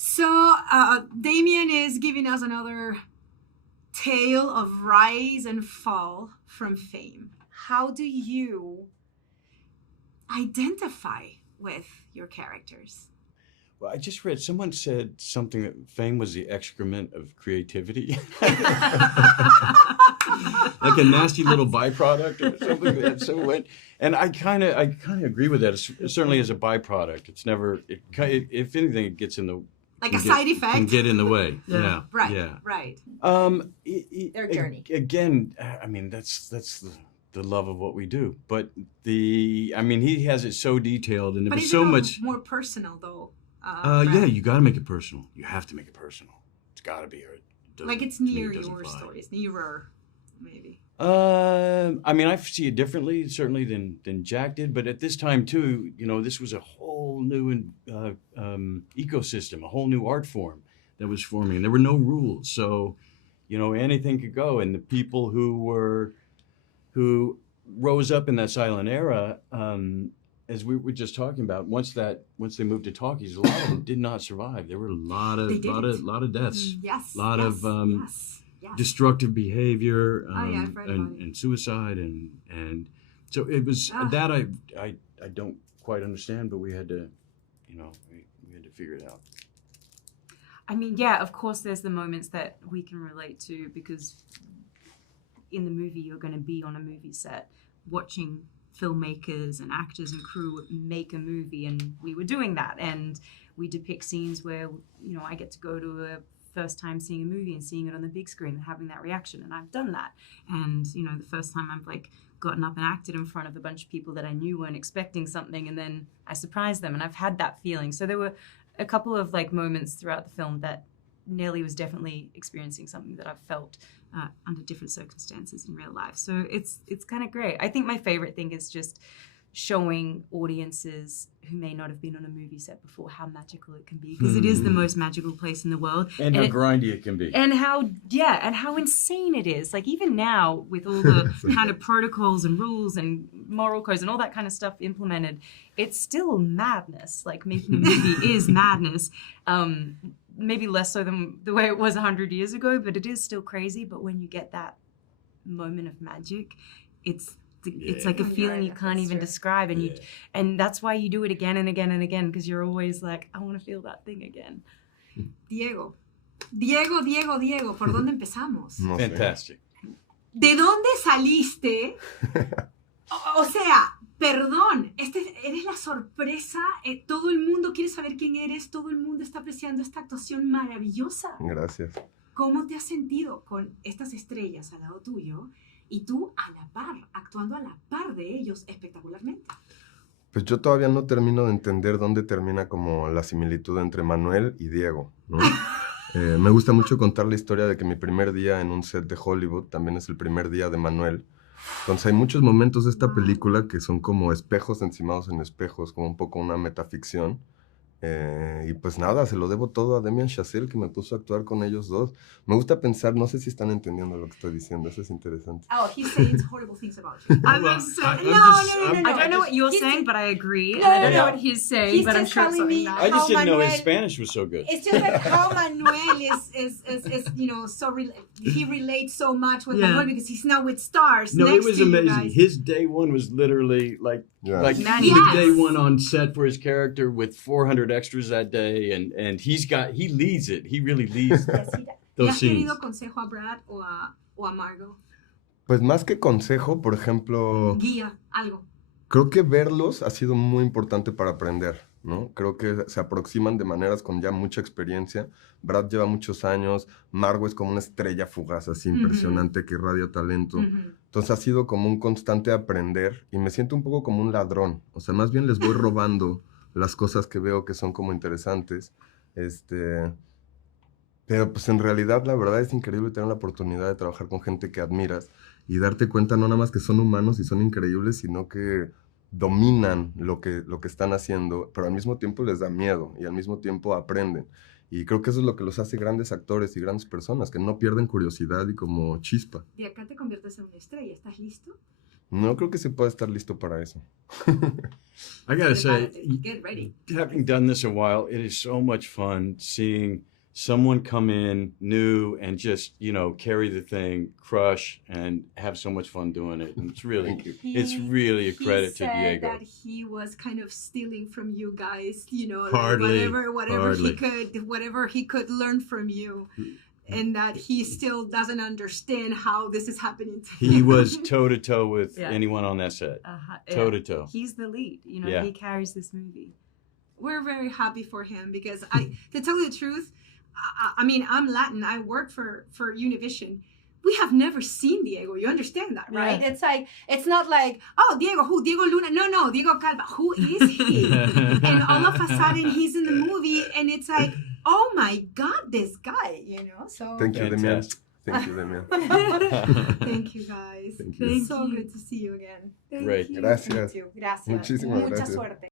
So Damien is giving us another tale of rise and fall from fame. How do you identify with your characters? Well, I just read someone said something that fame was the excrement of creativity. Like a nasty little byproduct or something like that. So and I kind of agree with that. It's, certainly as a byproduct, it's never. If anything, it gets in the like a side effect. Can get in the way. Yeah. Right. Yeah. Right. Their journey. Again, I mean that's the love of what we do. But he has it so detailed, and there was so much more personal though. Yeah, you got to make it personal. You have to make it personal. It's got to be. Like it's near your story. It's nearer, maybe. I see it differently, certainly than Jack did. But at this time too, this was a whole new ecosystem, a whole new art form that was forming. There were no rules, so anything could go. And the people who rose up in that silent era, as we were just talking about, once they moved to talkies, a lot of them did not survive. There were a lot of deaths, a lot of destructive behavior, and suicide, and so it was that I don't quite understand, but we had to, we had to figure it out. I mean, yeah, of course, there's the moments that we can relate to, because in the movie you're going to be on a movie set watching filmmakers and actors and crew make a movie, and we were doing that, and we depict scenes where I get to go to a first time seeing a movie and seeing it on the big screen and having that reaction, and I've done that. And the first time I've gotten up and acted in front of a bunch of people that I knew weren't expecting something, and then I surprised them, and I've had that feeling. So there were a couple of moments throughout the film that Nelly was definitely experiencing something that I've felt under different circumstances in real life. So it's kind of great. I think my favorite thing is just showing audiences who may not have been on a movie set before how magical it can be, because it is the most magical place in the world. And how grindy it can be. And how insane it is. Even now with all the kind of protocols and rules and moral codes and all that kind of stuff implemented, it's still madness. Making a movie is madness. Maybe less so than the way it was 100 years ago, but it is still crazy. But when you get that moment of magic, it's like a feeling you can't even describe, and that's why you do it again and again and again, because you're always like, I want to feel that thing again. Diego, ¿por dónde empezamos? No, fantastic. ¿De dónde saliste? O sea, perdón, eres la sorpresa, todo el mundo quiere saber quién eres, todo el mundo está apreciando esta actuación maravillosa. Gracias. ¿Cómo te has sentido con estas estrellas al lado tuyo y tú a la par, actuando a la par de ellos espectacularmente? Pues yo todavía no termino de entender dónde termina como la similitud entre Manuel y Diego, ¿no? Me gusta mucho contar la historia de que mi primer día en un set de Hollywood también es el primer día de Manuel. Entonces hay muchos momentos de esta película que son como espejos encimados en espejos, como un poco una metaficción. Y pues nada, se lo debo todo a Damien Chazelle, que me puso a actuar con ellos dos. Me gusta pensar, no sé si están entendiendo lo que estoy diciendo, eso es interesante. Oh, he's saying horrible things about you. I don't know what you're saying, but I agree. And I don't know what he's saying, but I'm sure it's something that. I just didn't know his Spanish was so good. It's just how Manuel is he relates so much with Manuel because he's now with stars. No, next it was to amazing. You guys. His day one was literally Yes. day one on set for his character with 400 extras that day, and he leads it. He really leads those scenes. ¿Le has pedido consejo a Brad o a Margot? Pues más que consejo, por ejemplo... Guía, algo. Creo que verlos ha sido muy importante para aprender, ¿no? Creo que se aproximan de maneras con ya mucha experiencia. Brad lleva muchos años, Margot es como una estrella fugaz, así impresionante, que irradia talento. Entonces ha sido como un constante aprender y me siento un poco como un ladrón. O sea, más bien les voy robando las cosas que veo que son como interesantes. Pero pues en realidad la verdad es increíble tener la oportunidad de trabajar con gente que admiras y darte cuenta no nada más que son humanos y son increíbles, sino que dominan lo que están haciendo, pero al mismo tiempo les da miedo y al mismo tiempo aprenden. Y creo que eso es lo que los hace grandes actores y grandes personas, que no pierden curiosidad y como chispa. De acá te conviertes en una estrella, ¿estás listo? No creo que se pueda estar listo para eso. I gotta say, Get ready. having done this a while, it is so much fun seeing someone come in new and just, you know, carry the thing, crush, and have so much fun doing it. And it's really, Thank you. it's really a credit to He said Diego. that he was kind of stealing from you guys, you know, like Hardly, whatever hardly. he could learn from you, and that he still doesn't understand how this is happening to He him. was toe to toe with Yeah. anyone on that set. Yeah. Toe to toe. He's the lead. You know, Yeah. he carries this movie. We're very happy for him because to tell you the truth, I mean, I'm Latin. I work for Univision. We have never seen Diego. You understand that, right? Yeah. It's like, it's not like, oh, Diego, who? Diego Luna? No, Diego Calva. Who is he? And all of a sudden, he's in the movie, and it's like, oh my God, this guy, you know? So Thank you, Demian. Fantastic. Thank you, Demian. thank you, guys. Thank you. It's so good to see you again. Great. you. Gracias. Thank you. Gracias. Muchísimas Mucha gracias. suerte.